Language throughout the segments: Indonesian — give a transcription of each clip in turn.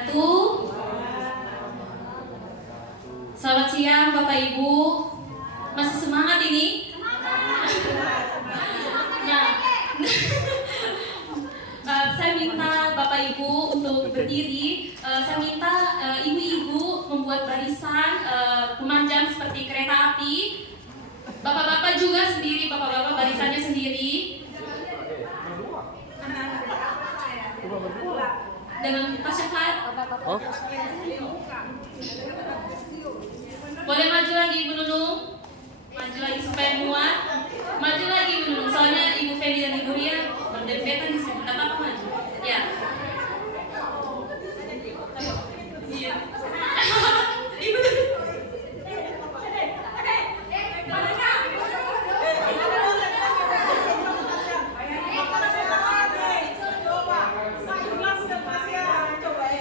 Satu. Selamat siang Bapak Ibu. Masih semangat ini? Nah, saya minta Bapak Ibu untuk berdiri. Saya minta ibu-ibu membuat barisan memanjang seperti kereta api. Bapak-bapak juga sendiri, bapak-bapak barisannya sendiri. Dengan pasyakat. Oh. Boleh maju lagi Ibu Nunung? Maju lagi supaya muat. Maju lagi Ibu Nunung. Soalnya Ibu Fendi dan Ibu Ria berdempetan di sini. Apa maju? Ya. Iya. Ibu.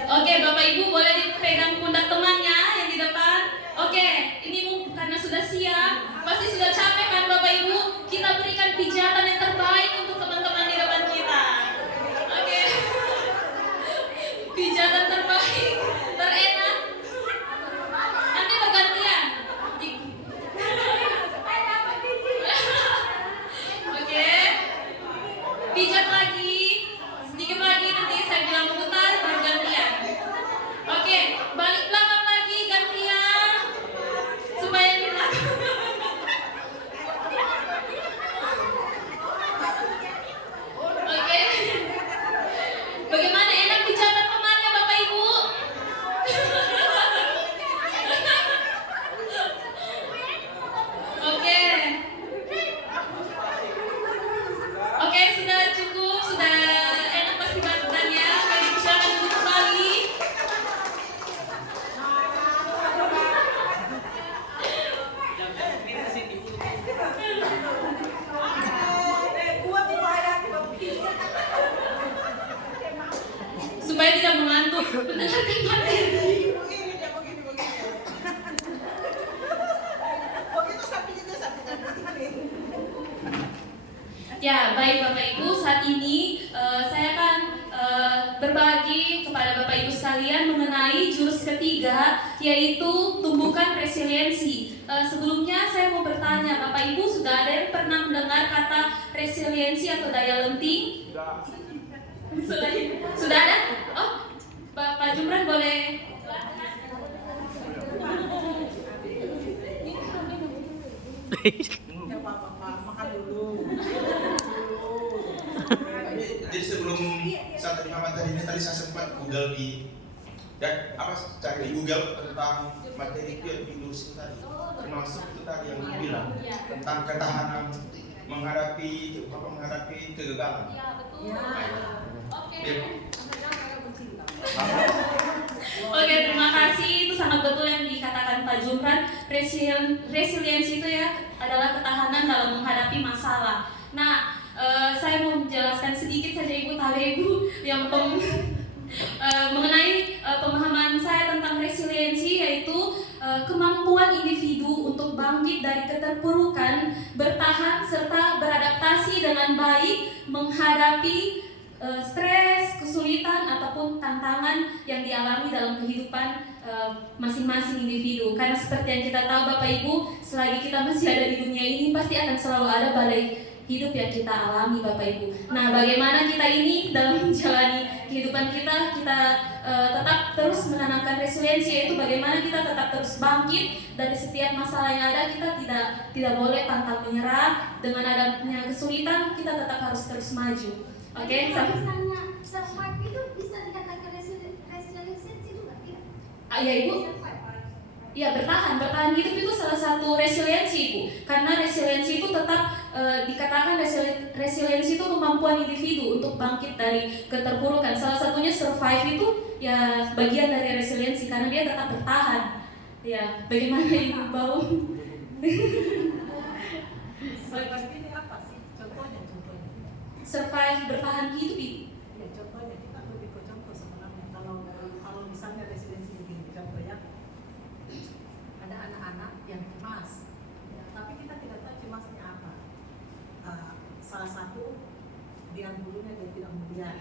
Oke, Bapak Ibu boleh dipegang pundak temannya yang di depan. Oke, ini karena sudah siang, pasti sudah capek kan Bapak Ibu? Kita berikan pijatan yang terbaik untuk teman-teman di depan kita. Oke. Pijatan terbaik, terenak. Nanti bergantian. Oke. Pijat lagi. Sedikit lagi nanti saya bilang putar bergantian. Oke, balik belakang lagi gantian supaya di belakang. Oke. Bagaimana enak pijatan temannya Bapak Ibu? Oke. Oke, sudah cukup, sudah enak pasti badannya. Kali silakan duduk kembali. Supaya tidak mengantuk mendengarkan materi. Ya, baik Bapak Ibu, saat ini saya akan berbagi kepada Bapak Ibu sekalian mengenai jurus ketiga, yaitu tumbuhkan resiliensi. Sebelumnya saya mau bertanya, Bapak Ibu sudah ada yang pernah mendengar kata resiliensi atau daya lenting? Sudah ada? Oh, Pak Jumran boleh. Jadi sebelum saya terima materi ini tadi saya sempat Google cari di Google tentang materi itu yang diurusin tadi, termasuk itu tadi yang dibilang tentang ketahanan menghadapi kegagalan. Ya, betul. Oke. Oke, terima kasih. Itu sangat betul yang dikatakan Pak Jumran. Resiliensi itu ya adalah ketahanan dalam menghadapi masalah. Nah, saya mau menjelaskan sedikit saja Ibu, tahu Ibu yang mengenai pemahaman saya tentang resiliensi, yaitu kemampuan individu untuk bangkit dari keterpurukan, bertahan serta beradaptasi dengan baik menghadapi stres, kesulitan ataupun tantangan yang dialami dalam kehidupan masing-masing individu. Karena seperti yang kita tahu Bapak Ibu, selagi kita masih ada di dunia ini pasti akan selalu ada badai hidup yang kita alami Bapak Ibu. Nah, bagaimana kita ini dalam menjalani kehidupan kita tetap terus menanamkan resiliensi, yaitu bagaimana kita tetap terus bangkit dari setiap masalah yang ada. Kita tidak boleh pantang menyerah. Dengan adanya kesulitan, kita tetap harus terus maju. Oke, misalnya survive itu bisa dikatakan resiliensi juga tidak? Ya Ibu. Ya, bertahan hidup itu salah satu resiliensi Ibu. Karena resiliensi itu tetap dikatakan resiliensi itu kemampuan individu untuk bangkit dari keterpurukan. Salah satunya survive itu ya bagian dari resiliensi karena dia tetap bertahan. Ya, bagaimana Ibu bau? Survive ini apa sih? Contohnya. Survive bertahan hidup Ibu. Ya, contohnya kita lebih ke contoh sebenarnya. Kalau misalnya resiliensi begini, contoh ya, ada anak-anak yang cemas, ya, tapi kita tidak tahu cemasnya apa. Salah satu dia bulunya dia tidak melihat,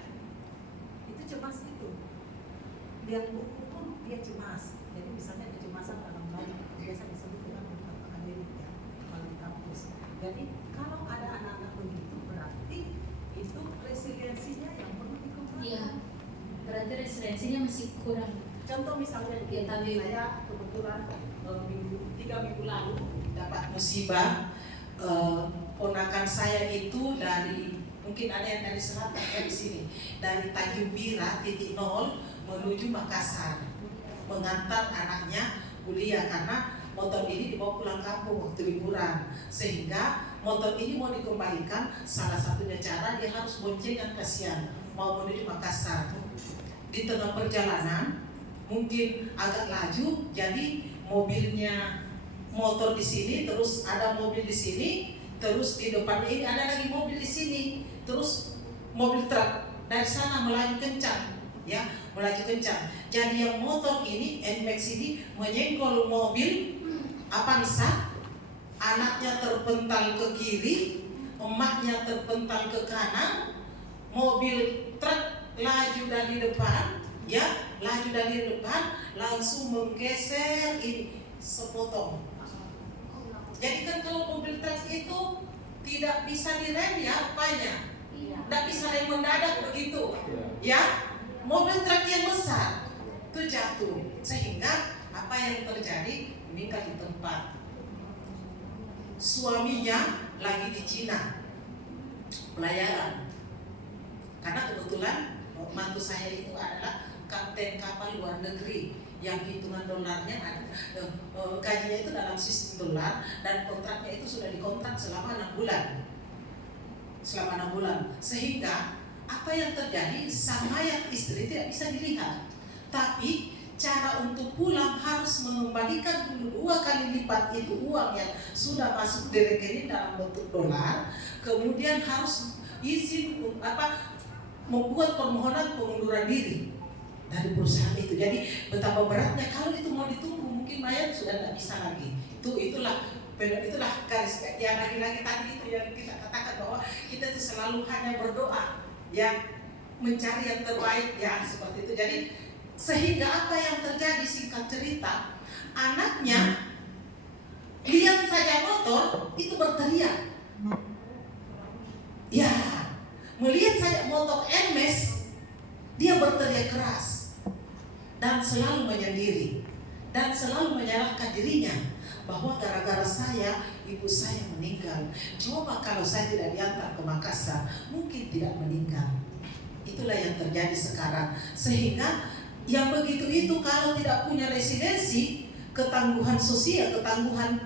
itu cemas itu. lihat buku pun dia cemas. Jadi misalnya kecemasan dalam bayi biasa disebut dengan akademis ya, kalau di kampus. Jadi kalau ada anak-anak begitu berarti itu resiliensinya yang perlu dikembangkan. Iya. Berarti resiliensinya masih kurang. Contoh misalnya Ya, tapi- saya kebetulan 3 minggu lalu dapat musibah, ponakan saya itu dari, mungkin ada yang dari selatan dari sini, dari Tanjung Bira titik 0 menuju Makassar mengantar anaknya kuliah karena motor ini dibawa pulang kampung waktu liburan, sehingga motor ini mau dikembalikan. Salah satunya cara dia harus boncengan, kasihan mau menuju Makassar. Di tengah perjalanan mungkin agak laju, jadi mobilnya motor di sini, terus ada mobil di sini, terus di depan ini ada lagi mobil di sini, terus mobil truk dari sana melaju kencang, ya melaju kencang. Jadi yang motor ini NMAX ini menyenggol mobil Avanza, anaknya terpental ke kiri, emaknya terpental ke kanan, mobil truk laju dari depan, ya laju dari depan langsung menggeser ini sepotong. Jadi kan kalau mobil truk itu tidak bisa direm ya apanya, tidak bisa rem mendadak begitu, ya mobil truk yang besar itu jatuh, sehingga apa yang terjadi, meninggal di tempat. Suaminya lagi di Cina pelayaran, karena kebetulan mantu saya itu adalah kapten kapal luar negeri yang hitungan dolarnya ada, gajinya itu dalam sistem dolar, dan kontraknya itu sudah dikontrak selama 6 bulan. Selama 6 bulan, sehingga apa yang terjadi, sang mayat istri tidak bisa dilihat, tapi cara untuk pulang harus mengembalikan dulu 2 kali lipat itu uang yang sudah masuk di rekening dalam bentuk dolar, kemudian harus izin membuat permohonan pengunduran diri dari perusahaan itu. Jadi betapa beratnya kalau itu mau ditunggu, mungkin mayat sudah tidak bisa lagi. Itulah garis yang lagi-lagi tadi itu yang kita katakan bahwa kita itu selalu hanya berdoa, ya mencari yang terbaik, ya seperti itu. Jadi sehingga apa yang terjadi, singkat cerita, anaknya lihat saja motor itu berteriak, ya melihat saja motor NMAX dia berteriak keras dan selalu menyendiri dan selalu menyalahkan dirinya bahwa gara-gara saya ibu saya meninggal. Coba kalau saya tidak diantar ke Makassar, mungkin tidak meninggal. Itulah yang terjadi sekarang. Sehingga yang begitu itu kalau tidak punya residensi, ketangguhan sosial, ketangguhan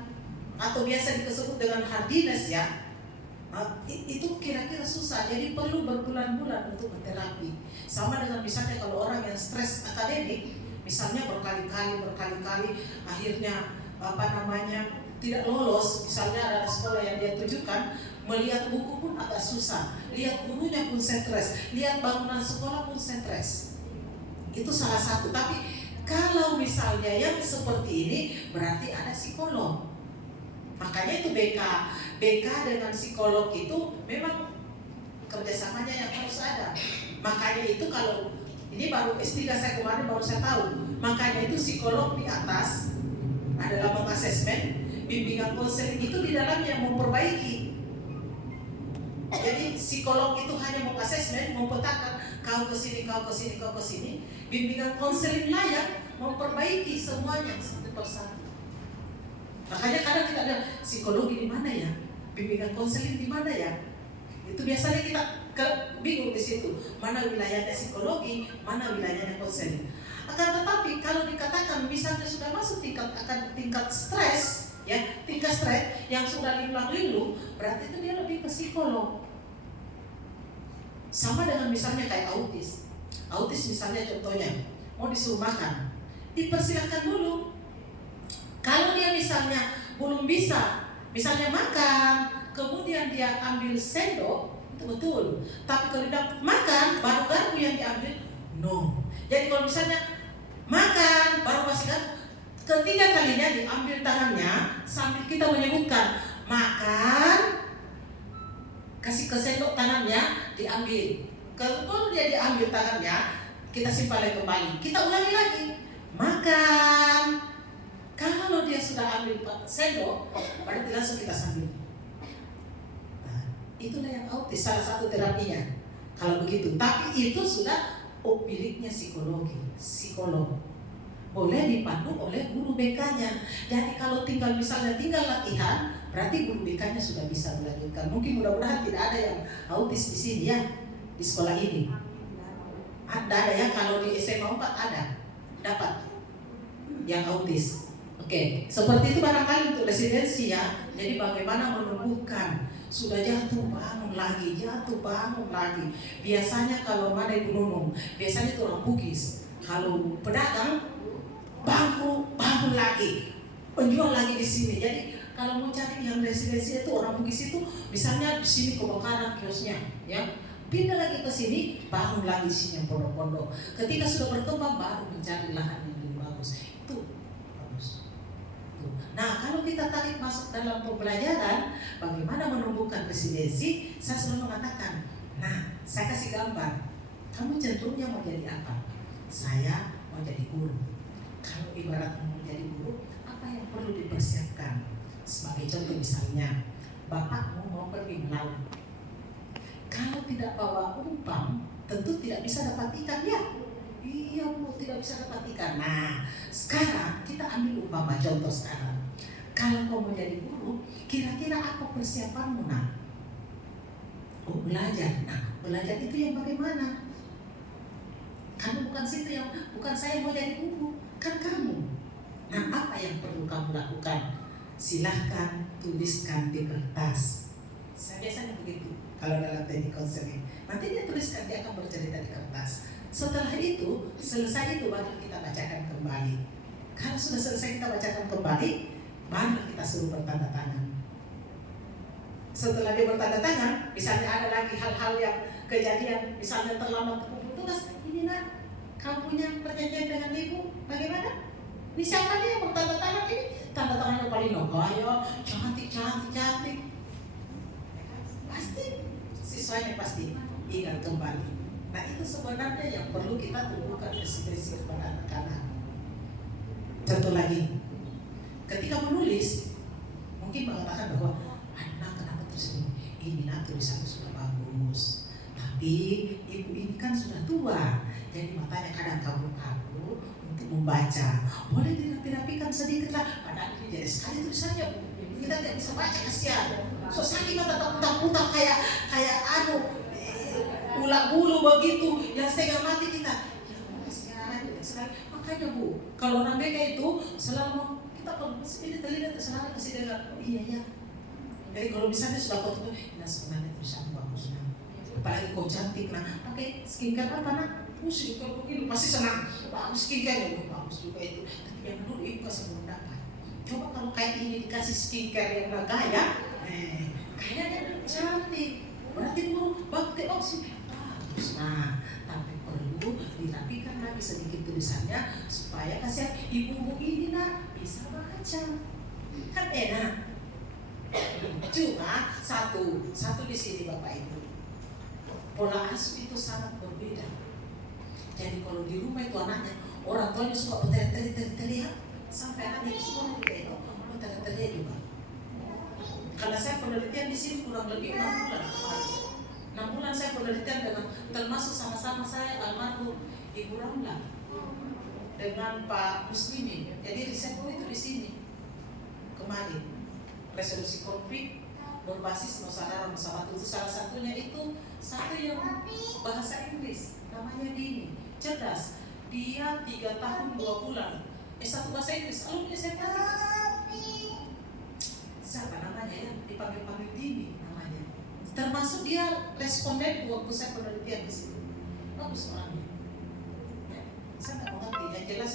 atau biasa disebut dengan hardiness, ya, itu kira-kira susah. Jadi perlu berbulan-bulan untuk berterapi. Sama dengan misalnya kalau orang yang stres akademik, misalnya berkali-kali akhirnya tidak lolos, misalnya ada sekolah yang dia tujukan, melihat buku pun agak susah, lihat gurunya pun stres, lihat bangunan sekolah pun stres. Itu salah satu. Tapi kalau misalnya yang seperti ini berarti ada psikolog. Makanya itu BK dengan psikolog itu memang kerjasamanya yang harus ada. Makanya itu kalau ini baru S3 saya kemarin baru saya tahu. Makanya itu psikolog di atas adalah mengasesmen, bimbingan konseling itu di dalamnya memperbaiki. Jadi psikolog itu hanya mengasesmen, mempetakan kau ke sini, kau ke sini, kau ke sini. Bimbingan konseling layak memperbaiki semuanya satu persatu. Makanya kadang kita ada psikologi di mana ya, bimbingan konseling di mana ya. Itu biasanya kita bingung di situ, mana wilayahnya psikologi, mana wilayahnya konseling. Akan tetapi kalau dikatakan misalnya sudah masuk tingkat stres, ya tingkat stres yang sudah limbah-limbah, berarti itu dia lebih ke psikolog. Sama dengan misalnya kayak autis misalnya contohnya mau disuruh makan, dipersilakan dulu. Kalau dia misalnya belum bisa, misalnya makan, kemudian dia ambil sendok, itu betul. Tapi kalau dia makan, baru garpu yang diambil, no. Jadi kalau misalnya makan, baru masih kan, ketiga kalinya diambil tangannya sambil kita menyebutkan makan, kasih ke sendok tangannya diambil. Kalau dia diambil tangannya, kita simpan lagi kembali, kita ulangi lagi, makan. Kalau dia sudah ambil sendok, berarti langsung kita sambil. Nah, itulah yang autis, salah satu terapinya. Kalau begitu, tapi itu sudah miliknya psikolog. Boleh dipandu oleh guru BK-nya. Jadi kalau misalnya tinggal latihan, berarti guru BK-nya sudah bisa melanjutkan. Mungkin mudah-mudahan tidak ada yang autis di sini ya, di sekolah ini. Ada ya, kalau di SMA 4 ada, dapat yang autis. Oke, seperti itu barangkali untuk residensi ya. Jadi bagaimana menumbuhkan, sudah jatuh bangun lagi. Biasanya kalau ada ibu nunung, biasanya itu orang Bugis. Kalau pedagang, bangun lagi, penjual lagi di sini. Jadi kalau mau cari yang residensi itu orang Bugis itu, misalnya di sini kebakaran kiosnya, ya. Pindah lagi ke sini, bangun lagi di sini yang pondok-pondok. Ketika sudah berkembang, baru mencari lahan yang lebih bagus. Itu bagus. Tuh. Nah, kalau kita tarik masuk dalam pembelajaran, bagaimana menumbuhkan residensi, saya selalu mengatakan, nah, saya kasih gambar. Kamu cenderungnya mau jadi apa? Saya mau jadi guru. Kalau ibarat mau jadi guru, apa yang perlu dipersiapkan? Sebagai contoh misalnya, bapakmu mau pergi melaut. Kalau tidak bawa umpan, tentu tidak bisa dapat ikan ya. Iya Bu, tidak bisa dapat ikan. Nah, sekarang kita ambil umpama contoh sekarang. Kalau kau mau jadi guru, kira-kira apa persiapanmu nak? Oh, belajar. Nah, belajar itu yang bagaimana? Kamu bukan saya mau jadi guru, kan kamu. Nah, apa yang perlu kamu lakukan? Silahkan tuliskan di kertas. Saya biasanya begitu. Kalau dalam teknik konseling, nanti dia tuliskan, dia akan bercerita di kertas. Setelah itu, selesai itu baru kita bacakan kembali. Kalau sudah selesai kita bacakan kembali, baru kita suruh bertanda tangan. Setelah dia bertanda tangan, misalnya ada lagi hal-hal yang kejadian, misalnya terlambat kumpul tugas, ini nak, kamu punya perjanjian dengan ibu, bagaimana? Ini siapa nih yang bertanda tangan ini? Tanda tangannya paling gaya, cantik. Pasti siswanya pasti ingat kembali. Nah, itu sebenarnya yang perlu kita tumbuhkan residensi kepada anak-anak. Contoh lagi, ketika menulis, mungkin mengatakan bahwa anak kenapa terus ini nak tulisannya sudah bagus, tapi ibu ini kan sudah tua, jadi matanya kadang kabur-kabur untuk membaca. Boleh dirapi-rapikan sedikit lah, padahal ini jadi sekali tulisannya Bu. Kita tidak bisa baca, kasihan. So sakit mata putar kayak ulat bulu begitu yang setengah mati kita. Ya kasihan, sekali. Makanya Bu, kalau orang BK itu selalu kita kalau ini telinga selalu kasih dengar. Oh iya ya. Jadi kalau misalnya sudah foto, nah sebenarnya tulisan bagus nah. Apalagi kau cantik nah, pakai skincare apa nak? Skincare begini pasti senang. Bagus skincare ya, bagus juga itu. Tapi yang dulu ibu kasih dapat. Coba kalau kayak ini dikasih skincare yang gaya, kayaknya cantik. Berarti Bu, bakti oksi bagus. Nah, tapi perlu dirapikan lagi sedikit tulisannya supaya kasihan ibu ini nak bisa baca. Kan enak. Cuma satu di sini Bapak Ibu. Pola asuh itu sangat berbeda. Jadi kalau di rumah itu anaknya orang tuanya suka berteriak sampai anaknya itu semua juga itu berteriak juga. Karena saya penelitian di sini kurang lebih 6 bulan. 6 bulan saya penelitian dengan termasuk sama-sama saya almarhum Ibu Ramla dengan Pak Muslimin. Jadi riset itu di sini kemarin resolusi konflik berbasis musyawarah itu salah satunya itu satu yang bahasa Inggris namanya Dini, cerdas. Dia 3 tahun 2 bulan S1 bahasa Inggris, alumni SMA. Siapa namanya ya? Dipanggil Dini namanya. Termasuk dia responden waktu saya penelitian di sini. Bagus orangnya. Ya, saya nggak mengerti. Yang jelas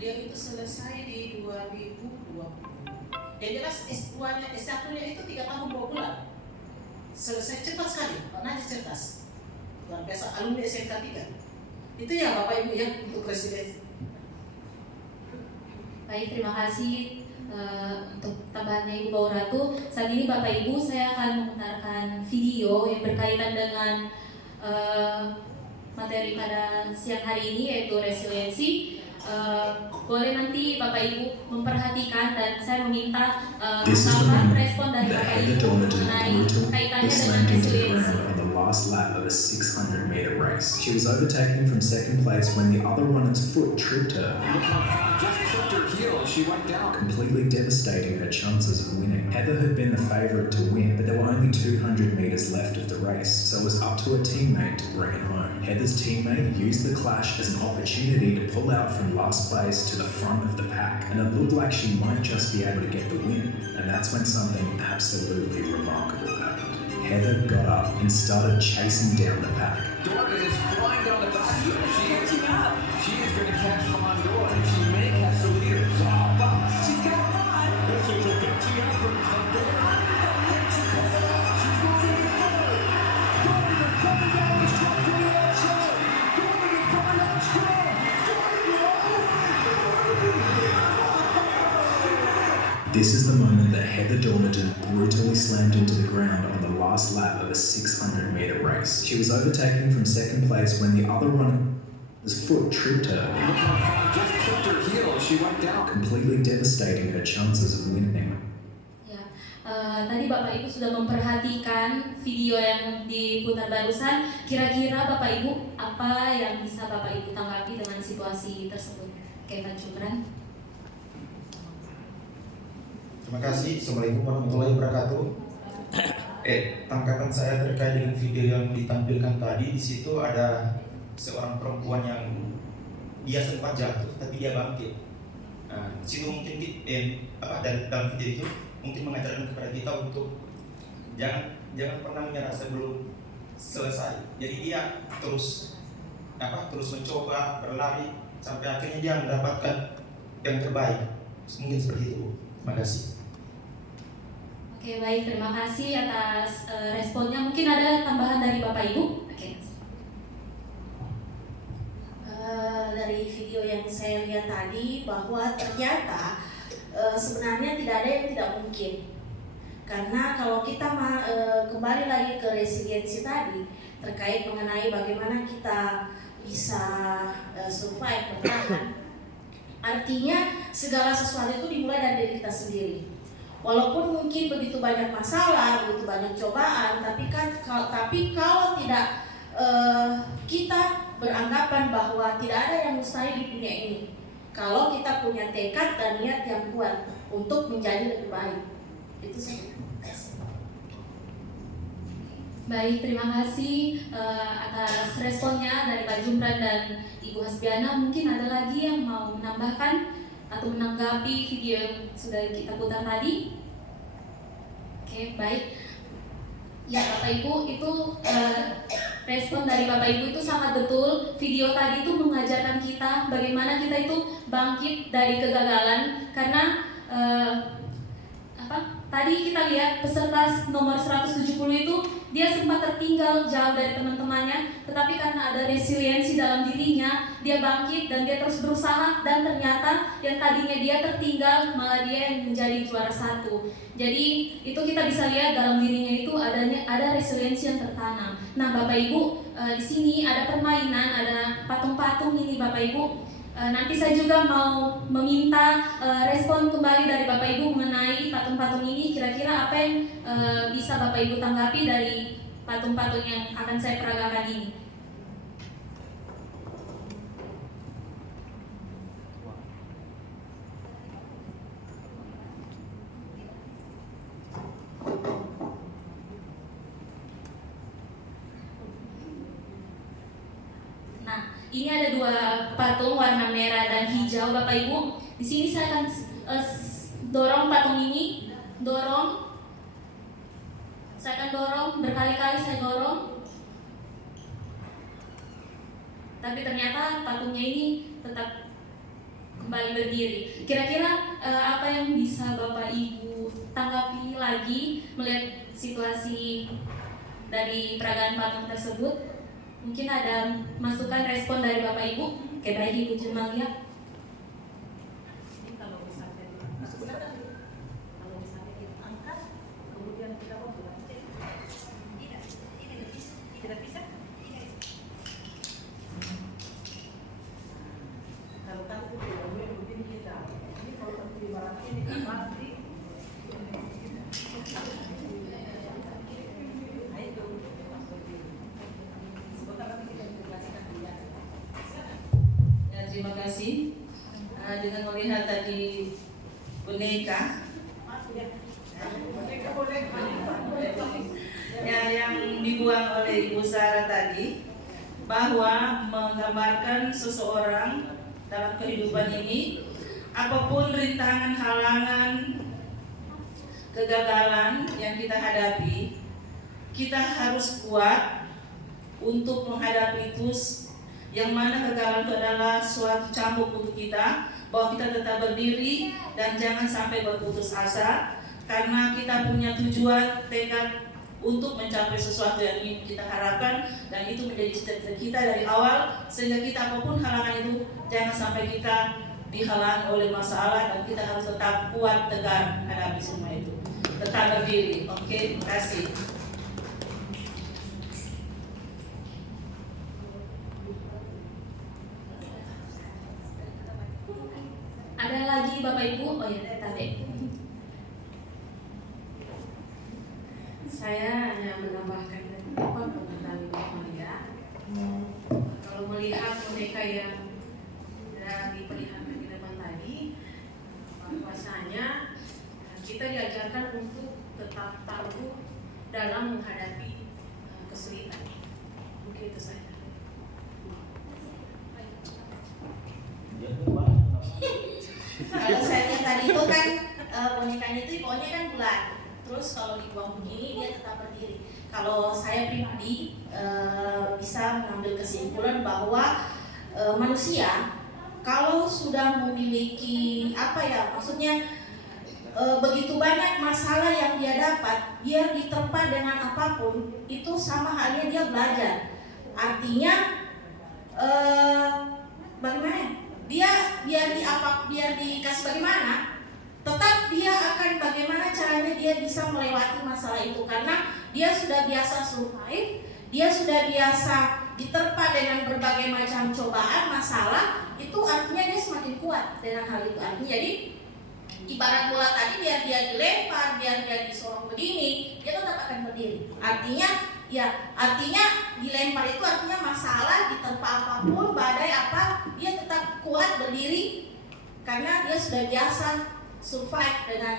dia itu selesai di 2020. Yang jelas S2-nya, S1-nya itu 3 tahun 2 bulan. Selesai cepat sekali, karena dia cerdas. Luar biasa, alumni SMK 3. Itu ya Bapak Ibu ya untuk residensi. Baik, terima kasih untuk tambahannya Ibu Bauratu. Saat ini Bapak Ibu, saya akan memutarkan video yang berkaitan dengan materi pada siang hari ini yaitu resiliensi. Boleh nanti Bapak Ibu memperhatikan dan saya meminta This is the tanggapan moment respon dari that Bapak Heather Ibu Dorniden mengenai brutally kaitannya dengan slammed into the resiliensi. ground on the last lap of a 600-meter race. She was overtaken from second place when the other runner's foot tripped her, Just clipped her heel as she went down. completely devastating her chances of winning. Heather had been the favourite to win, but there were only 200 metres left of the race, so it was up to her teammate to bring it home. Heather's teammate used the clash as an opportunity to pull out from last place to the front of the pack, and it looked like she might just be able to get the win, and that's when something absolutely remarkable happened. Heather got up and started chasing down the pack. Dornan is flying down the back. She is catching up. She is going to catch Von Dorn, and she may catch the leader. She's got five. This is a catching up from Von Dorn. She's moving forward. Dornan coming down the strong to the outside. Dornan coming out strong. This is the moment that Heather Dorniden brutally slammed into the ground on the last lap of a 600-meter race. She was overtaken from second place when the other runner's foot tripped her, Just clipped her heel as she went down. completely devastating her chances of winning. Ya, tadi Bapak Ibu sudah memperhatikan video yang diputar barusan. Kira-kira Bapak Ibu apa yang bisa Bapak Ibu tanggapi dengan situasi tersebut? Oke, Pak Jumran. Terima kasih. Assalamualaikum warahmatullahi wabarakatuh. Tanggapan saya terkait dengan video yang ditampilkan tadi, di situ ada seorang perempuan yang dia sempat jatuh tapi dia bangkit. Nah, di situ mungkin dalam video itu mungkin mengajarkan kepada kita untuk jangan pernah menyerah sebelum selesai. Jadi dia terus mencoba berlari sampai akhirnya dia mendapatkan yang terbaik. Mungkin seperti itu. Terima kasih. Oke, baik, terima kasih atas responnya. Mungkin ada tambahan dari Bapak Ibu? Oke. Dari video yang saya lihat tadi bahwa ternyata sebenarnya tidak ada yang tidak mungkin, karena kalau kita kembali lagi ke resiliensi tadi terkait mengenai bagaimana kita bisa survive, bertahan, artinya segala sesuatu itu dimulai dari diri kita sendiri. Walaupun mungkin begitu banyak masalah, begitu banyak cobaan, tapi kalau tidak kita beranggapan bahwa tidak ada yang mustahil di dunia ini. Kalau kita punya tekad dan niat yang kuat untuk menjadi lebih baik, itu saja. Baik, terima kasih atas responnya dari Pak Jumran dan Ibu Hasbiana. Mungkin ada lagi yang mau menambahkan atau menanggapi video yang sudah kita putar tadi? Oke, baik. Ya, Bapak Ibu, itu respon dari Bapak Ibu itu sangat betul. Video tadi itu mengajarkan kita bagaimana kita itu bangkit dari kegagalan. Karena tadi kita lihat peserta nomor 170 itu dia sempat tertinggal jauh dari teman-temannya, tetapi karena ada resiliensi dalam dirinya, dia bangkit dan dia terus berusaha, dan ternyata yang tadinya dia tertinggal malah dia yang menjadi juara satu. Jadi itu kita bisa lihat dalam dirinya itu ada resiliensi yang tertanam. Nah, Bapak Ibu, di sini ada permainan, ada patung-patung ini Bapak Ibu. Nanti saya juga mau meminta respon kembali dari Bapak Ibu mengenai patung-patung ini. Kira-kira apa yang bisa Bapak Ibu tanggapi dari patung-patung yang akan saya peragakan ini? Ini ada dua patung warna merah dan hijau, Bapak Ibu. Di sini saya akan dorong patung ini, saya akan dorong berkali-kali, saya dorong. Tapi ternyata patungnya ini tetap kembali berdiri. Kira-kira apa yang bisa Bapak Ibu tanggapi lagi melihat situasi dari peragaan patung tersebut? Mungkin ada masukan respon dari Bapak Ibu. Oke, baik, Ibu Jemalia. Ini kalau misalnya kita angkat, kemudian kita tidak bisa. pasti. Nah itu maksudnya. Sebentar lagi kita menjelaskan dia. Ya, terima kasih. Dengan melihat tadi boneka ya yang dibuang oleh Ibu Sarah tadi, bahwa menggambarkan seseorang dalam kehidupan ini, apapun rintangan, halangan, kegagalan yang kita hadapi, kita harus kuat untuk menghadapi itu. Yang mana kegagalan itu adalah suatu cambuk untuk kita, bahwa kita tetap berdiri dan jangan sampai berputus asa, karena kita punya tujuan, tekad untuk mencapai sesuatu yang ingin kita harapkan, dan itu menjadi cita-cita kita dari awal, sehingga kita apapun halangan itu jangan sampai kita dihalangi oleh masalah, dan kita harus tetap kuat, tegar hadapi semua itu, tetap berdiri. Oke, terima kasih. Ada lagi Bapak Ibu? Oh ya, tadi. Saya hanya menambahkan beberapa pengetahuan Ibu Maria. Kalau melihat boneka yang sudah diperlihatkan di depan tadi, bahwasanya kita diajarkan untuk tetap tangguh dalam menghadapi kesulitan. Mungkin itu saja. Kalau saya lihat tadi itu kan bonekanya itu pokoknya kan bulat. Terus kalau dibuang begini dia tetap berdiri. Kalau saya pribadi bisa mengambil kesimpulan bahwa manusia kalau sudah memiliki maksudnya begitu banyak masalah yang dia dapat, dia diterpa dengan apapun, itu sama halnya dia belajar. Artinya bagaimana? Dia biar dikasih bagaimana, tetap dia akan bagaimana caranya dia bisa melewati masalah itu, karena dia sudah biasa survive, dia sudah biasa diterpa dengan berbagai macam cobaan, masalah, itu artinya dia semakin kuat dengan hal itu. Artinya jadi ibarat bola tadi, biar dia dilempar, biar dia disorong begini, dia tetap akan berdiri. Artinya dilempar itu artinya masalah, diterpa apapun, badai apa, dia tetap kuat berdiri karena dia sudah biasa survive dengan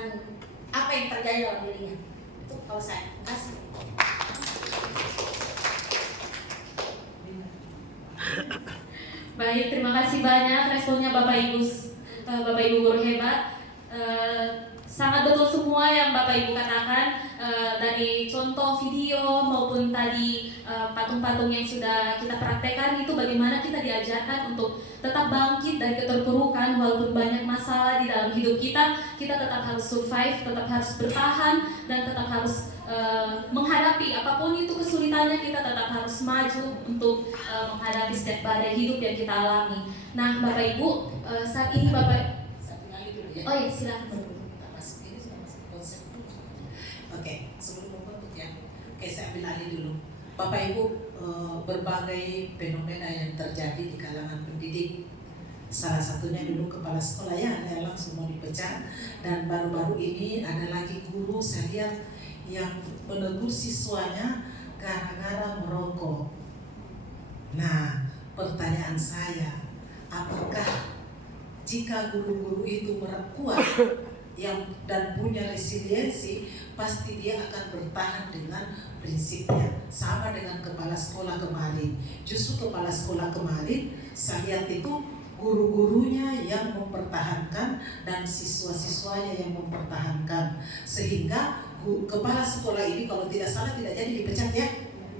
apa yang terjadi dalam dirinya. Itu kalau saya. Terima kasih. Baik, terima kasih banyak responnya Bapak Ibu guru hebat. Sangat betul semua yang Bapak Ibu katakan, dari contoh video maupun tadi patung-patung yang sudah kita praktekkan, itu bagaimana kita diajarkan untuk tetap bangkit dari keterpurukan. Walaupun banyak masalah di dalam hidup kita tetap harus survive, tetap harus bertahan, dan tetap harus menghadapi apapun itu kesulitannya. Kita tetap harus maju untuk menghadapi setiap badai hidup yang kita alami. Nah Bapak Ibu, saat ini oh ya, silakan. Oke, sebelum membentuk ya. Oke, saya ambil alih dulu. Bapak Ibu, berbagai fenomena yang terjadi di kalangan pendidik. Salah satunya dulu kepala sekolah ya, ada yang langsung mau dipecat. Dan baru-baru ini ada lagi guru saya lihat yang menegur siswanya gara-gara merokok. Nah, pertanyaan saya, apakah jika guru-guru itu kuat dan punya resiliensi, pasti dia akan bertahan dengan prinsipnya. Sama dengan kepala sekolah kemarin. Justru kepala sekolah kemarin saya lihat itu guru-gurunya yang mempertahankan dan siswa-siswanya yang mempertahankan, sehingga kepala sekolah ini kalau tidak salah tidak jadi dipecat ya,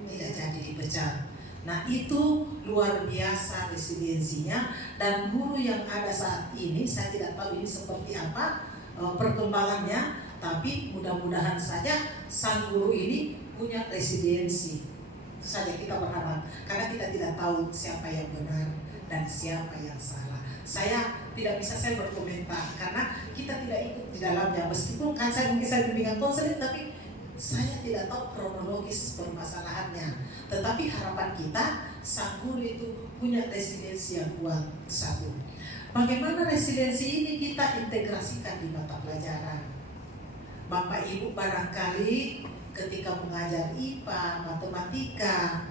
tidak jadi dipecat. Nah itu luar biasa resiliensinya, dan guru yang ada saat ini saya tidak tahu ini seperti apa perkembangannya, tapi mudah-mudahan saja sang guru ini punya resiliensi. Itu saja kita berharap, karena kita tidak tahu siapa yang benar dan siapa yang salah. Saya tidak bisa berkomentar karena kita tidak ikut di dalamnya, meskipun kan saya bimbingan konseling, tapi saya tidak tahu kronologis permasalahannya. Tetapi harapan kita sang guru itu punya resiliensi yang kuat. Satu. Bagaimana resiliensi ini kita integrasikan di mata pelajaran. Bapak Ibu barangkali ketika mengajar IPA, matematika,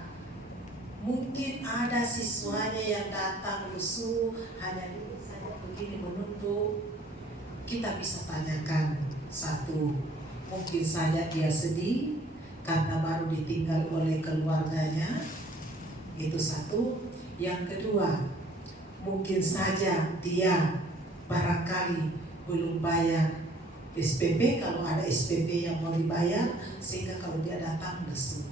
mungkin ada siswanya yang datang lusuh, hanya duduk saja begini menunduk. Kita bisa tanyakan, satu, mungkin saja dia sedih karena baru ditinggal oleh keluarganya. Itu satu. Yang kedua, mungkin saja dia barangkali belum bayar SPP, kalau ada SPP yang mau dibayar, sehingga kalau dia datang lesu.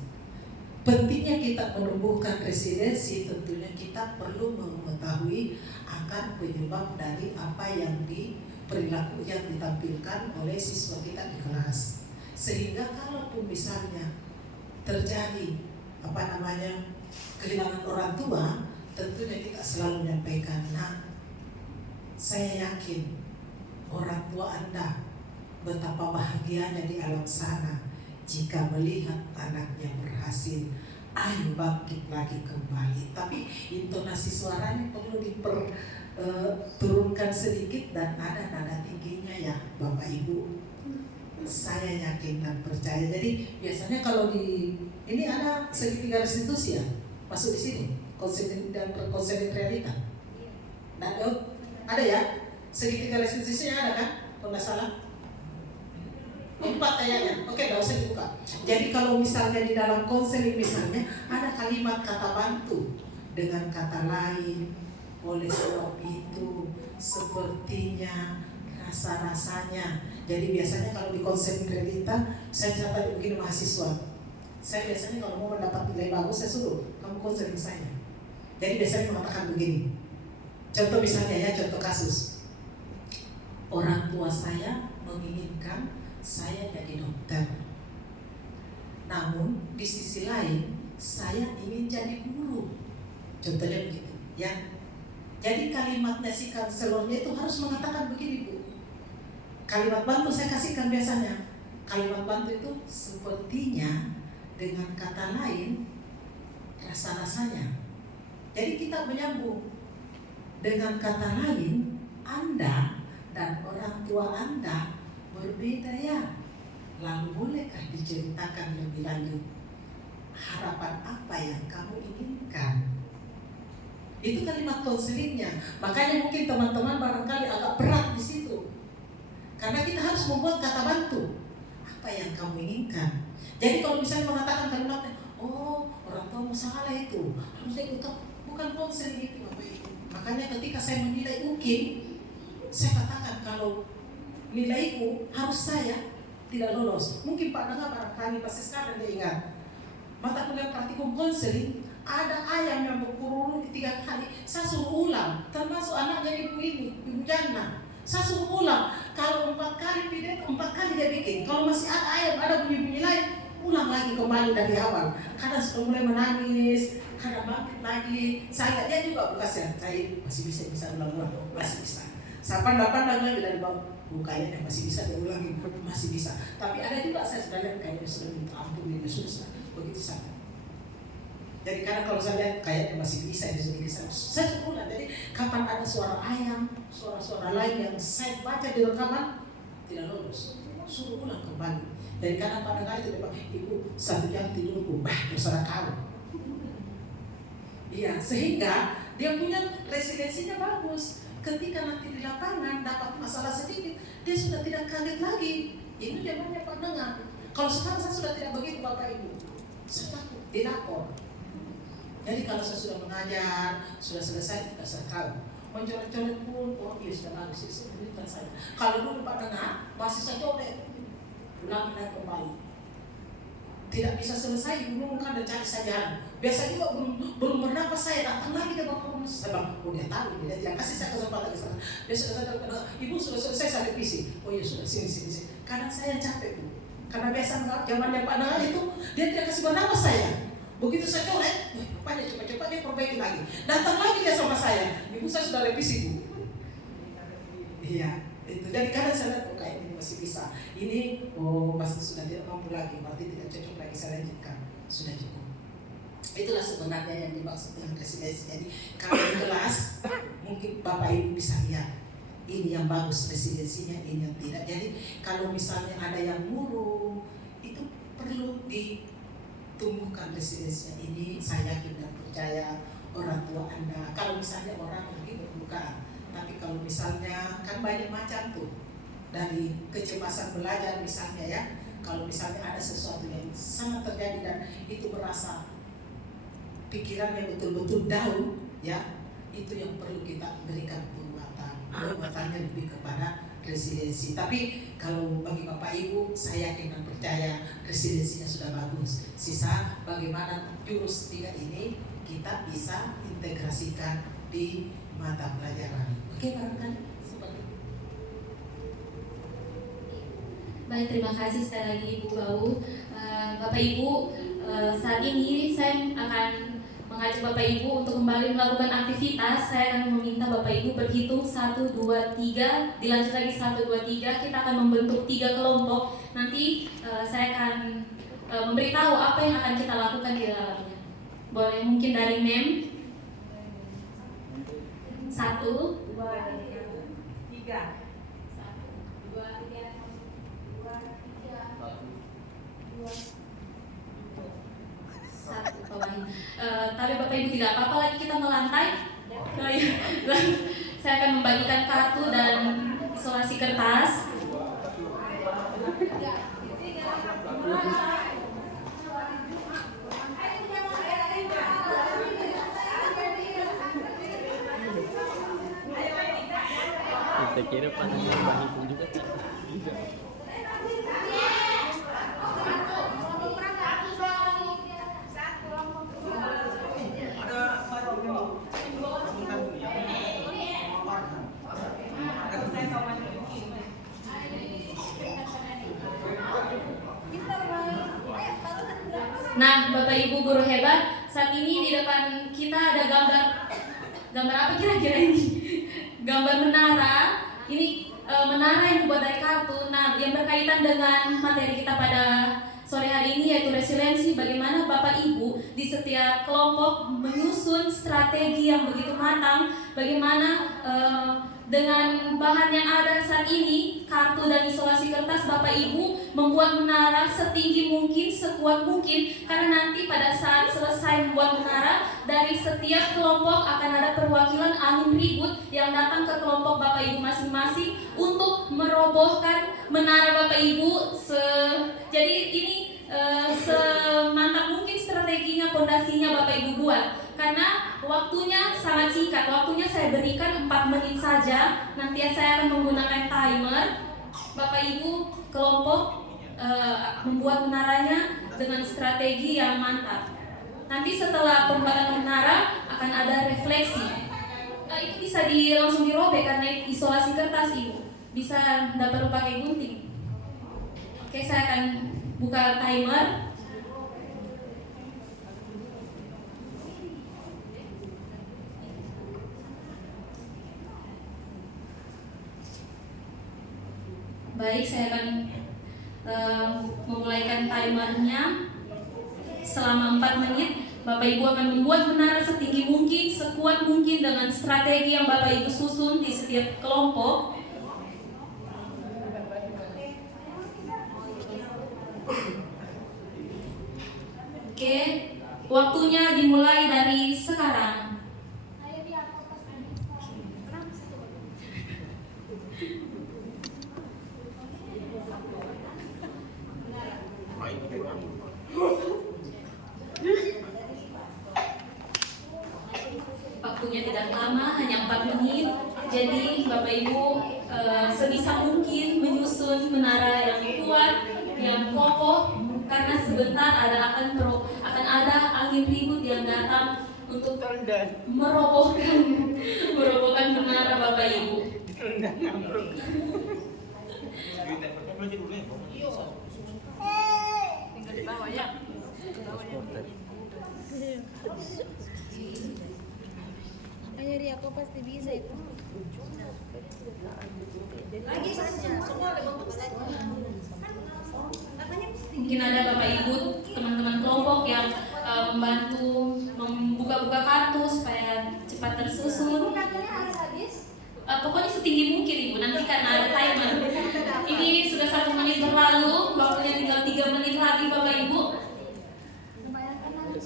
Pentingnya kita menumbuhkan resiliensi, tentunya kita perlu mengetahui akan penyebab dari apa yang perilaku yang ditampilkan oleh siswa kita di kelas. Sehingga kalaupun misalnya terjadi kehilangan orang tua, tentunya kita selalu menyampaikan, nah, saya yakin orang tua Anda betapa bahagianya di alam sana jika melihat anaknya berhasil. Ayo bangkit lagi kembali. Tapi intonasi suaranya perlu diturunkan sedikit dan ada nada tingginya ya Bapak Ibu. Saya yakin dan percaya. Jadi biasanya kalau ini ada segitiga restitusi ya, masuk di sini. Konseling dan konseling realita. Nah, ada ya? Segitiga restitusinya ada kan? Kalau nggak salah. 4 ayatnya. Oke, nggak usah dibuka. Jadi kalau misalnya di dalam konseling misalnya ada kalimat kata bantu dengan kata lain, oleh sebab itu, sepertinya, rasa-rasanya. Jadi biasanya kalau di konseling realita, saya tadi begini mahasiswa. Saya biasanya kalau mau mendapat nilai bagus, saya suruh kamu konseling saya. Jadi biasanya mengatakan begini. Contoh misalnya ya, contoh kasus. Orang tua saya menginginkan saya jadi dokter. Namun di sisi lain saya ingin jadi guru. Contohnya begitu, ya. Jadi kalimatnya si kanselornya itu harus mengatakan begini, Bu. Kalimat bantu saya kasihkan biasanya. Kalimat bantu itu sepertinya, dengan kata lain, rasa-rasanya. Jadi kita menyambung. Dengan kata lain, Anda dan orang tua Anda berbeda ya. Lalu bolehkah diceritakan lebih lanjut harapan apa yang kamu inginkan? Itu kalimat konselingnya. Makanya mungkin teman-teman barangkali agak berat di situ. Karena kita harus membuat kata bantu. Apa yang kamu inginkan? Jadi kalau misalnya mengatakan kalimatnya, oh orang tua salah itu, harusnya itu bukan konseling itu Bapak Ibu. Makanya ketika saya menilai UKIM, saya katakan kalau nilaiku harus saya tidak lolos. Mungkin Pak Nanga barangkali pasti sekarang dia ingat. Mata kuliah praktikum konseling ada ayam yang berkurung 3 kali. Saya suruh ulang, termasuk anaknya ibu ini, Ibu Jana. Saya suruh ulang. Kalau 4 kali pidato, 4 kali dia bikin. Kalau masih ada ayam, ada bunyi-bunyi lain, ulang lagi kembali dari awal. Kadang sudah mulai menangis, kadang bangkit lagi. Saya dia juga bekas ya, saya masih bisa ulang-ulang, masih bisa. Sampai 8 lagi dari bawah. Kayaknya masih bisa diulangi, masih bisa. Tapi ada juga saya sudah lihat kayaknya sudah minta ampun, dia sudah begitu saja. Jadi kadang kalau saya lihat kayaknya masih bisa saya ulang. Jadi kapan ada suara ayam, suara-suara lain yang saya baca di rekaman tidak lulus, suruh ulang kembali. Jadi kadang pada kali itu Pak Ibu 1 jam tidurku, terserah kau. Iya, sehingga dia punya resiliensinya bagus. Ketika nanti di lapangan dapat masalah sedikit, dia sudah tidak kaget lagi. Ini namanya pandangan. Kalau sekarang saya sudah tidak begitu Bapak Ibu. Saya takut dilapor. Jadi kalau saya sudah mengajar, sudah selesai, tidak saya tahu. Mencoret-coret pun, oh iya sudah bagus, ini bukan saya. Kalau dulu pandangan, masih saya coret. Ulang dan kembali. Tidak bisa selesai, bingung kan dan cari saja. Biasa juga belum bernapas saya datang lagi ke Bapak saya bilang, oh dia tahu, dia tidak kasih saya kesempatan ke sana. Biasa saya Ibu sudah selesai saya revisi. Oh iya sudah sini. Kadang saya capek Bu, karena biasa zamannya Pak Nanga itu dia tidak kasih bernapas saya. Begitu saya coret, rupanya cepat-cepat dia perbaiki lagi. Datang lagi dia sama saya, Ibu saya sudah revisi Bu. Iya. Itu. Jadi kadang saya lihat kayak ini masih bisa. Ini masih sudah tidak mampu lagi, berarti tidak cocok lagi saya lanjutkan. Sudah cukup. Itulah sebenarnya yang dimaksud dengan resiliensi. Jadi kalau di kelas mungkin Bapak Ibu bisa lihat ini yang bagus resiliensinya, ini yang tidak. Jadi kalau misalnya ada yang murung, itu perlu ditumbuhkan resiliensinya. Ini saya yakin dan percaya orang tua Anda. Kalau misalnya orang lagi berbuka, tapi kalau misalnya kan banyak macam tuh, dari kecemasan belajar misalnya ya. Kalau misalnya ada sesuatu yang sangat terjadi dan itu merasa pikirannya betul-betul down, ya, itu yang perlu kita berikan penguatan. Penguatannya lebih kepada resiliensi. Tapi kalau bagi Bapak Ibu, saya yakin dan percaya resiliensinya sudah bagus. Sisa bagaimana jurus 3 ini kita bisa integrasikan di mata pelajaran. Oke, barangkali seperti itu. Baik, terima kasih sekali lagi Ibu Bau. Bapak Ibu, saat ini saya akan mengajak Bapak Ibu untuk kembali melakukan aktivitas. Saya akan meminta Bapak Ibu berhitung 1, 2, 3, dilanjut lagi 1, 2, 3. Kita akan membentuk 3 kelompok. Nanti saya akan memberitahu apa yang akan kita lakukan di dalamnya. Boleh mungkin dari Mem. 1, 2, 3. 1, 2, 3. 1 bawahin. Tapi Bapak Ibu tidak apa-apa lagi kita melantai. Saya akan membagikan kartu dan isolasi kertas. Kita kira pas Bang Ibu juga tidak. Nah, Bapak Ibu guru hebat, saat ini di depan kita ada gambar apa kira-kira ini? Gambar menara. Ini menara yang dibuat dari kartu. Nah, yang berkaitan dengan materi kita pada sore hari ini yaitu resiliensi. Bagaimana Bapak Ibu di setiap kelompok menyusun strategi yang begitu matang. Bagaimana dengan bahan yang ada saat ini, kartu dan isolasi kertas, Bapak Ibu membuat menara setinggi mungkin, sekuat mungkin. Karena nanti pada saat selesai membuat menara, dari setiap kelompok akan ada perwakilan angin ribut yang datang ke kelompok Bapak Ibu masing-masing untuk merobohkan menara Bapak Ibu. Jadi ini semantap mungkin strateginya, fondasinya Bapak Ibu buat. Karena waktunya sangat singkat, waktunya saya berikan 4 menit saja. Nanti saya akan menggunakan timer. Bapak Ibu kelompok membuat menaranya dengan strategi yang mantap. Nanti setelah pembuatan menara akan ada refleksi. Itu bisa langsung dirobek karena isolasi kertas Ibu. Bisa tidak perlu pakai gunting. Oke, saya akan buka timer. Baik, saya akan memulaikan timernya selama 4 menit. Bapak Ibu akan membuat menara setinggi mungkin, sekuat mungkin dengan strategi yang Bapak Ibu susun di setiap kelompok. Oke, waktunya dimulai dari sekarang. Waktunya tidak lama, hanya 4 menit. Jadi Bapak Ibu sebisa mungkin menyusun menara yang kuat, yang kokoh, karena sebentar akan ada angin ribut yang datang untuk merobohkan menara Bapak Ibu. Tinggal di bawah ya. Ayo Ria, kau pasti bisa itu. Lagi saja, semua lebih saja. Mungkin ada Bapak Ibu, teman-teman kelompok yang membantu buka-buka kartu supaya cepat tersusun. Katanya harus habis. Pokoknya setinggi mungkin Ibu, nanti karena ada timer. Ini sudah 1 menit berlalu, waktunya tinggal 3 menit lagi Bapak Ibu. Bayangkan nanti.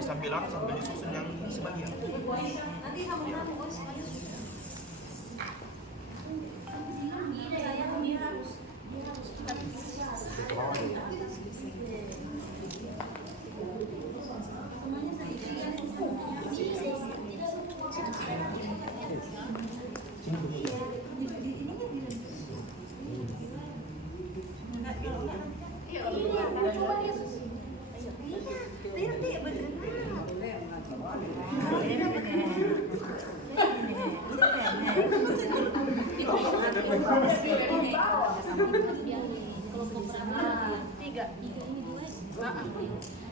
Sambil disusun yang sebagian. Nanti sama-sama bos.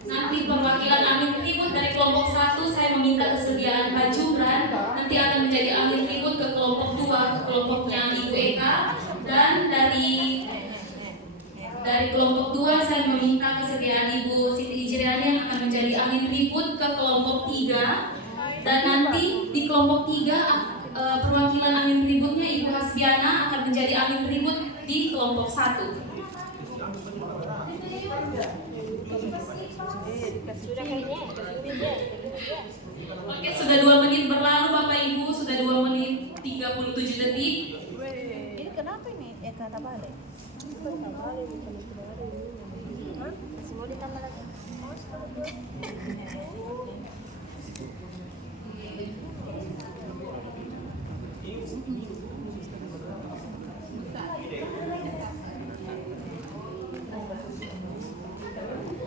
Nanti perwakilan amin ribut dari kelompok 1 saya meminta kesediaan Pak Jumran. Nanti akan menjadi amin ribut ke kelompok 2, ke kelompoknya Ibu Eka. Dan dari kelompok 2 saya meminta kesediaan Ibu Siti Hijriani yang akan menjadi amin ribut ke kelompok 3. Dan nanti di kelompok 3 perwakilan amin ributnya Ibu Hasbiana akan menjadi amin ribut di kelompok 1. Oke, sudah 2 menit berlalu Bapak Ibu, sudah 2 menit 37 detik. Ini kenapa ini? Kata balik. Semua ditambah lagi.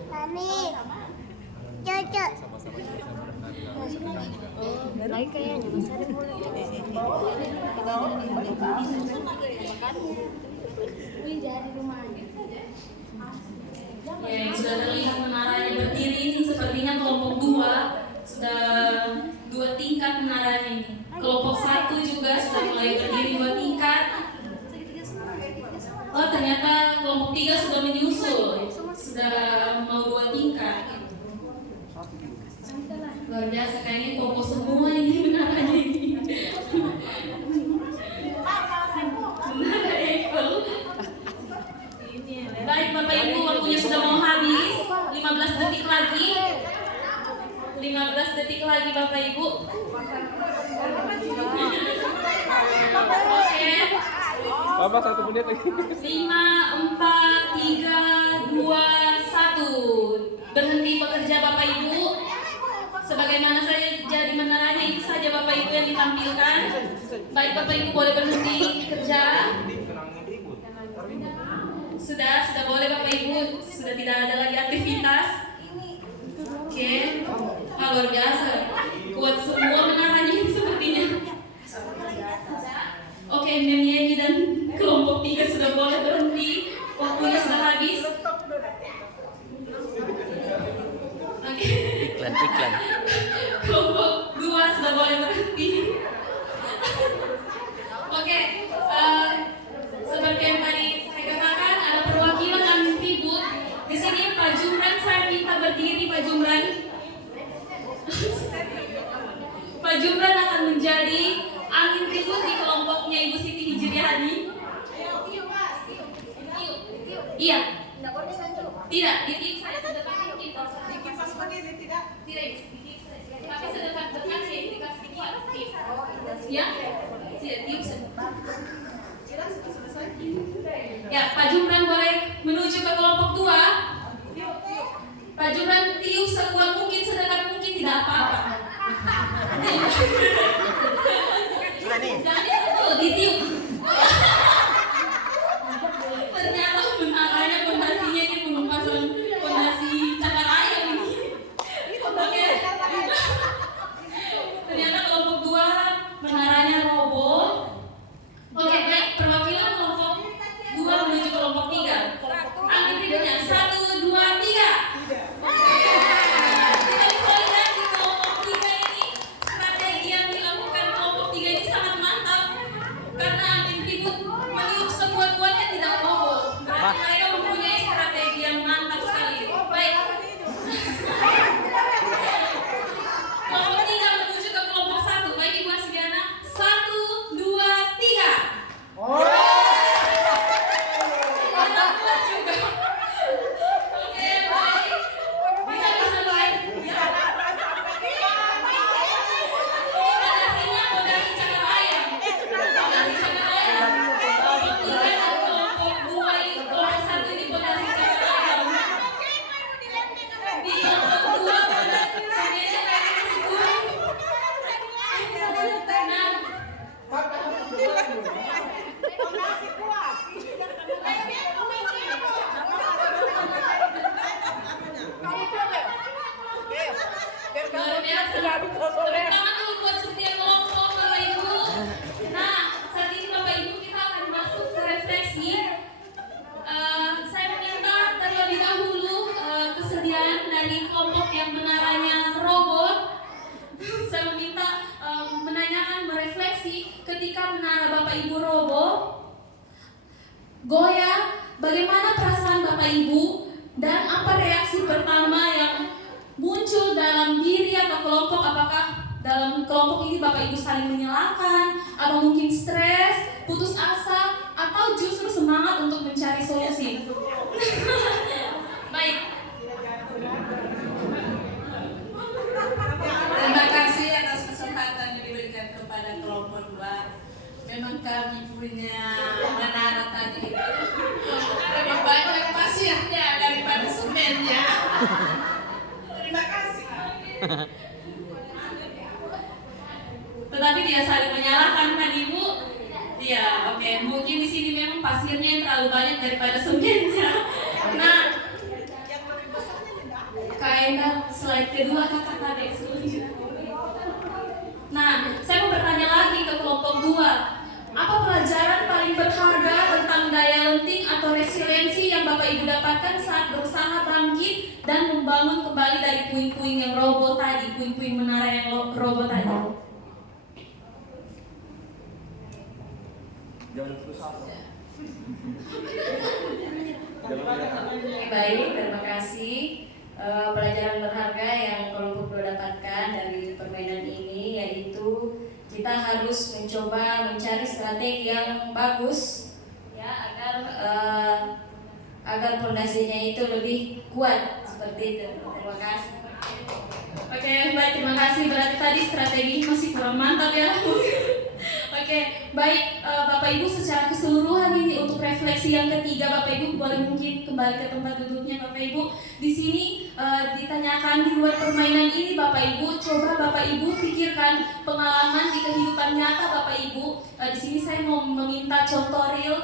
Mami, cocok. Baik kayaknya masih ada mulut. Dari rumahnya. Ya, yang sudah terlihat menaranya berdiri ini sepertinya kelompok 2 sudah 2 tingkat menaranya ini. Kelompok 1 juga sudah mulai berdiri 2 tingkat. Oh, ternyata kelompok 3 sudah menyusul, sudah mau 2 tingkat. Luar biasa, kayaknya kokoh semua ini menaranya ini. Menara Eiffel. Baik Bapak Ibu, waktunya sudah mau habis. 15 detik lagi. 15 detik lagi Bapak Ibu. Oke. Bapak 1 menit lagi. 5, 4, 3, 2, 1. Berhenti bekerja Bapak Ibu. Sebagaimana saya jadi menaranya, itu saja Bapak Ibu yang ditampilkan. Baik Bapak Ibu boleh berhenti kerja. Sudah boleh Bapak Ibu, sudah tidak ada lagi aktivitas. Oke, luar biasa, kuat semua menaranya ini sepertinya. Oke, Memi dan kelompok 3 sudah boleh berhenti, waktunya sudah habis. Oke. Iklan. Kelompok 2 sudah boleh berhenti. Oke, seperti yang tadi saya katakan, ada perwakilan amin ribut. Di sini Pak Jumran, saya minta berdiri Pak Jumran. Pak Jumran akan menjadi amin ribut di kelompoknya Ibu Siti Hijriani. Iya. Tidak, ditiup saya sedekat mungkin. Dikipas begini tidak? Tidak, ditiup saja. Tapi sedekat-dekatnya itu dikasih tiup. Ya? Tidak, tiup saja. Ya, Pak Jumran boleh menuju ke kelompok 2. Pak Jumran tiup sekuat mungkin, sedekat mungkin, tidak apa-apa. Jangan itu, ditiup. Ternyata menaranya pondasinya ini memasang pondasi cakar ayam ini. Oke. Ternyata kelompok 2 menaranya roboh. Oke, baik, perwakilan kelompok 2 menuju kelompok 3. Angin berikutnya 1, 2, 3. Kita bisa lihat di kelompok 3 ini strategi yang dilakukan kelompok 3 ini sangat mantap karena tangan dulu buat setiap kelompok Bapak Ibu. Nah, saat ini Bapak Ibu kita akan masuk ke refleksi. Saya meminta terlebih dahulu kesediaan dari kelompok yang menaranya robot. Saya meminta menanyakan, merefleksi ketika menara Bapak Ibu roboh, goyah, bagaimana perasaan Bapak Ibu dan apa reaksi pertama yang muncul dalam diri atau kelompok? Apakah dalam kelompok ini Bapak Ibu saling menyalahkan, atau mungkin stres, putus asa, atau justru semangat untuk mencari solusi? Baik. Terima kasih atas kesempatan yang diberikan kepada kelompok 2. Memang kami punya menara tadi lebih banyak pasirnya daripada semennya. Terima kasih. Tetapi dia saling menyalahkan kan Ibu? Iya, oke. Mungkin di sini memang pasirnya yang terlalu banyak daripada semennya. Nah, Kak Enda, slide kedua kakak tadi selanjutnya. Nah, saya mau bertanya lagi ke kelompok 2. Apa pelajaran paling berharga tentang daya lenting atau resiliensi yang Bapak Ibu dapatkan saat berusaha bangkit dan membangun kembali dari puing-puing yang roboh tadi, puing-puing menara yang roboh tadi? Baik, terima kasih. Pelajaran berharga yang kelompok 2 dapatkan dari permainan ini yaitu kita harus mencoba mencari strategi yang bagus ya agar pondasinya itu lebih kuat seperti itu. Terima kasih. Oke, baik, terima kasih. Berarti tadi strategi masih kurang mantap ya. Oke, baik Bapak Ibu, secara keseluruhan ini untuk refleksi yang ketiga, Bapak Ibu boleh mungkin kembali ke tempat duduknya Bapak Ibu. Di sini ditanyakan di luar permainan ini Bapak Ibu, coba Bapak Ibu pikirkan pengalaman di kehidupan nyata Bapak Ibu. Di sini saya mau meminta contoh real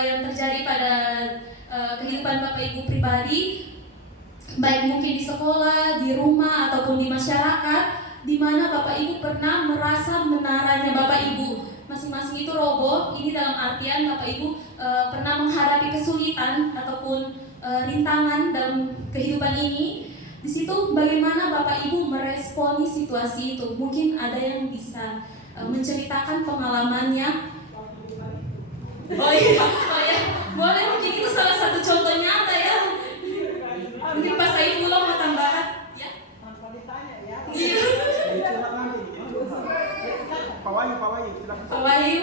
yang terjadi pada kehidupan Bapak Ibu pribadi, baik mungkin di sekolah, di rumah ataupun di masyarakat, di mana Bapak Ibu pernah merasa menaranya Bapak Ibu masing-masing itu roboh. Ini dalam artian Bapak Ibu pernah menghadapi kesulitan ataupun rintangan dalam kehidupan ini. Di situ bagaimana Bapak Ibu meresponi situasi itu? Mungkin ada yang bisa menceritakan pengalamannya. Oh iya, boleh, mungkin itu salah satu contoh nyata ya. Mungkin Pak Saifullah mau tambahkan? Ya. Iya. Pak Wahyu, silakan. Pak Wahyu.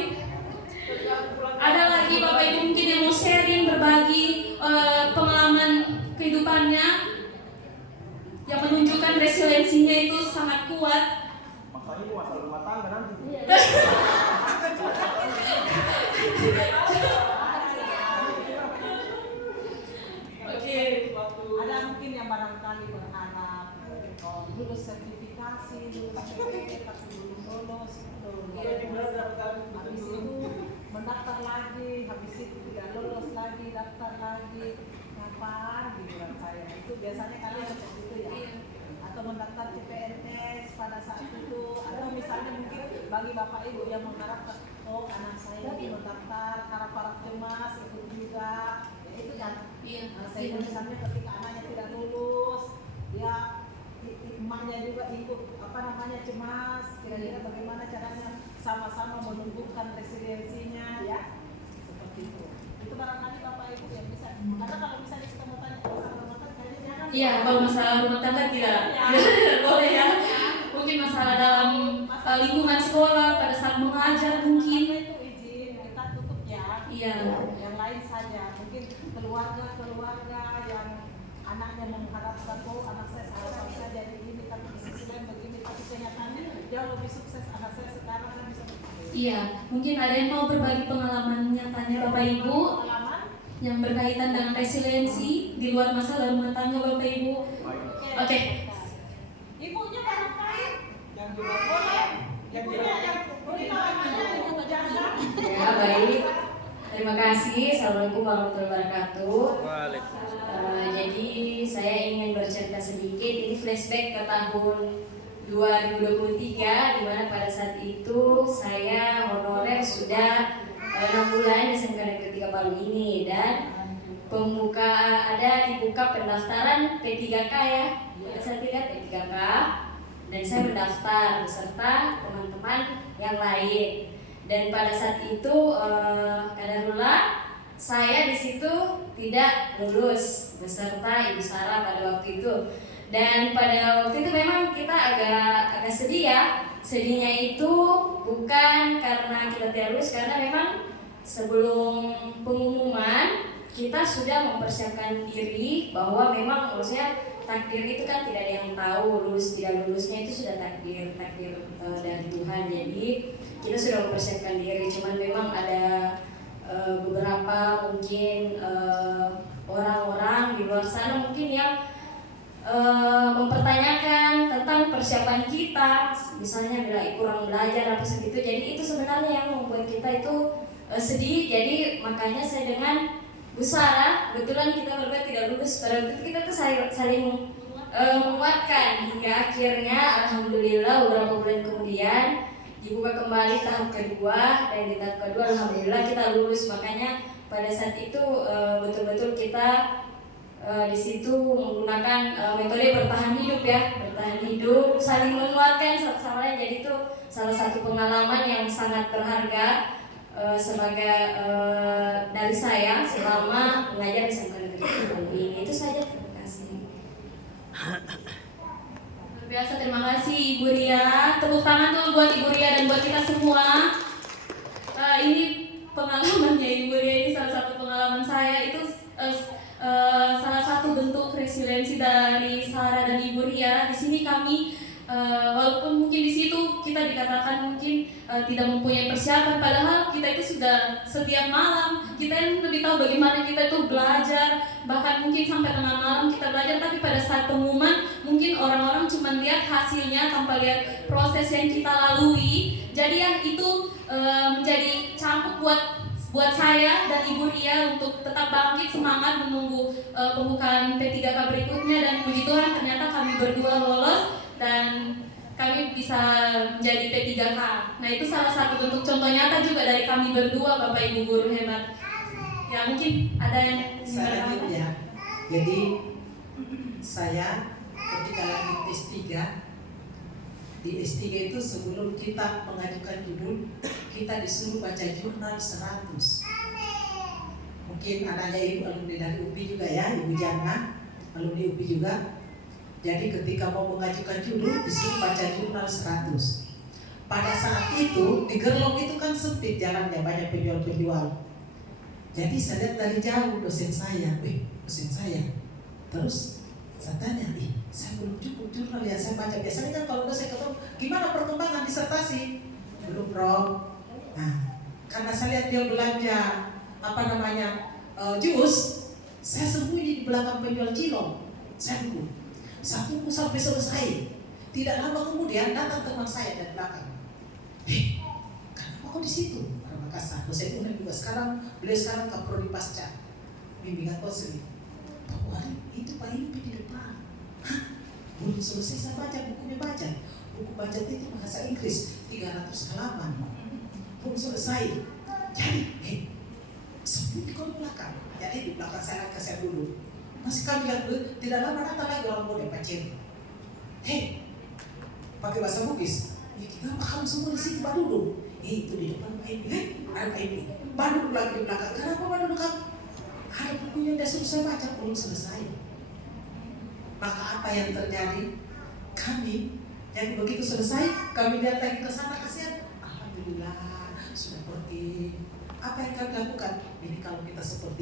Ada lagi Bapak Ibu mungkin yang mau sharing, berbagi pengalaman kehidupannya yang menunjukkan resiliensinya itu sangat kuat. Makanya itu masalah rumah tangga nanti. Oke. Ada mungkin yang barangkali berharap lulus sertifikasi, lulus PP, tapi belum lulus. Habis itu mendaftar lagi, habis itu tidak lulus lagi, daftar lagi. Ngapa gitu saya? Itu biasanya kalian seperti itu ya. Atau mendaftar CPNS pada saat itu, atau misalnya mungkin bagi Bapak Ibu yang mengharapkan, oh anak saya ini mendaftar harap cemas itu juga, ya itu kan. Sehingga misalnya ketika anaknya tidak lulus, ya emaknya juga ikut cemas. Kira-kira bagaimana caranya sama-sama menumbuhkan resiliensinya, ya seperti itu. Itu barangkali Bapak Ibu yang bisa. Karena kalau misalnya kita mau tanya masalah rumah tangga, jangan. Iya, kalau masalah rumah tangga tidak boleh ya. Mungkin masalah dalam lingkungan sekolah pada saat mengajar mungkin. Itu izin kita tutup ya. Iya. Yang lain saja, mungkin keluarga yang anaknya mengharapkan, oh anak saya seharusnya jadi ini, tapi di sisi lain begini, tapi kenyataannya jauh lebih sukses anak saya sekarang kan bisa begini. Iya, mungkin ada yang mau berbagi pengalaman nyatanya Bapak Ibu yang berkaitan dengan resiliensi di luar masalah rumah tangga Bapak Ibu. Oke. Ibunya barangkali yang juga boleh, yang juga Ya, baik. Terima kasih. Assalamualaikum warahmatullahi wabarakatuh. Jadi saya ingin bercerita sedikit. Ini flashback ke tahun 2023, di mana pada saat itu saya honorer sudah 6 bulan di SMK Negeri 3 Palu ini, dan dibuka pendaftaran P3K ya. Pada saat itu P3K, dan saya mendaftar beserta teman-teman yang lain. Dan pada saat itu kadarullah saya di situ tidak lulus beserta Ibu Sarah pada waktu itu. Dan pada waktu itu memang kita agak sedih ya. Sedihnya itu bukan karena kita tidak lulus, karena memang sebelum pengumuman kita sudah mempersiapkan diri bahwa memang maksudnya takdir itu kan tidak ada yang tahu, lulus tidak lulusnya itu sudah takdir dari Tuhan. Jadi kita sudah mempersiapkan diri, cuman memang ada beberapa mungkin orang-orang di luar sana mungkin yang mempertanyakan tentang persiapan kita, misalnya kurang belajar apa segitu. Jadi itu sebenarnya yang membuat kita itu sedih. Jadi makanya saya dengan Bu Sarah, kebetulan kita berdua tidak lulus pada waktu itu, kita tuh saling menguatkan hingga akhirnya alhamdulillah beberapa bulan kemudian dibuka kembali tahap kedua, dan di tahap kedua alhamdulillah kita lulus. Makanya pada saat itu betul-betul kita di situ menggunakan metode bertahan hidup ya, bertahan hidup, saling menguatkan satu sama lain. Jadi itu salah satu pengalaman yang sangat berharga sebagai dari saya selama mengajar di SMK Negeri 3 Palu ini. Itu saja, terima kasih. Luar biasa, terima kasih Ibu Ria. Tepuk tangan dulu buat Ibu Ria dan buat kita semua. Ini pengalamannya Ibu Ria, ini salah satu pengalaman saya, itu salah satu bentuk resiliensi dari Sarah dan Ibu Ria. Di sini kami walaupun mungkin di situ kita dikatakan mungkin tidak mempunyai persiapan, padahal kita itu sudah setiap malam kita yang lebih tahu bagaimana kita itu belajar, bahkan mungkin sampai tengah malam kita belajar. Tapi pada saat pengumuman mungkin orang-orang cuma lihat hasilnya tanpa lihat proses yang kita lalui. Jadi yang itu menjadi cambuk buat saya dan Ibu Ria untuk tetap bangkit semangat menunggu pembukaan P3K berikutnya. Dan puji Tuhan ternyata kami berdua lolos dan kami bisa menjadi P3K. Nah, itu salah satu bentuk contoh nyata juga dari kami berdua, Bapak Ibu guru hebat. Ya, mungkin ada yang saya lanjut ya. Jadi saya ketika lanjut S3, di S3 itu sebelum kita mengajukan judul, kita disuruh baca jurnal 100. Mungkin anaknya Ibu alumni dari UPI juga ya, Ibu Jana, alumni UPI juga. Jadi ketika mau mengajukan judul disuruh baca jurnal 100. Pada saat itu di Gerlong itu kan sempit jalannya, banyak penjual-penjual. Jadi saya lihat dari jauh dosen saya, dosen saya. Terus saya tanya, saya belum cukup jurnal ya, saya baca. Biasanya kan kalau dosen ketemu, gimana perkembangan disertasi? Belum, Prof. Nah, karena saya lihat dia belanja jus, saya sembunyi di belakang penjual cilok. Saya tunggu. Saya tunggu sampai selesai. Tidak lama kemudian datang teman saya dari belakang. Kenapa kok di situ? Orang Makassar. Dosen UNER juga beliau sekarang Kaprodi Pasca bimbingan konseling. Pak Wali, itu Pak Impi di depan. Hah? Belum selesai saya baca bukunya baca. Buku baca itu bahasa Inggris 300 halaman. Belum selesai. Jadi, sembunyi di belakang. Jadi di belakang saya dulu. Masih kami lihat tidak lama datang lagi orang muda pacir. Pakai bahasa Bugis. Kenapa kamu semua di sini duduk? Itu di depan Pak Impi. Ada Pak Impi. Baru lagi di belakang. Kenapa baru kamu? Ada bukunya udah suruh saya baca, belum selesai. Maka apa yang terjadi? Kami yang begitu selesai, kami lihat lagi ke sana, kasihan. Alhamdulillah sudah pergi. Apa yang kami lakukan? Ini kalau kita seperti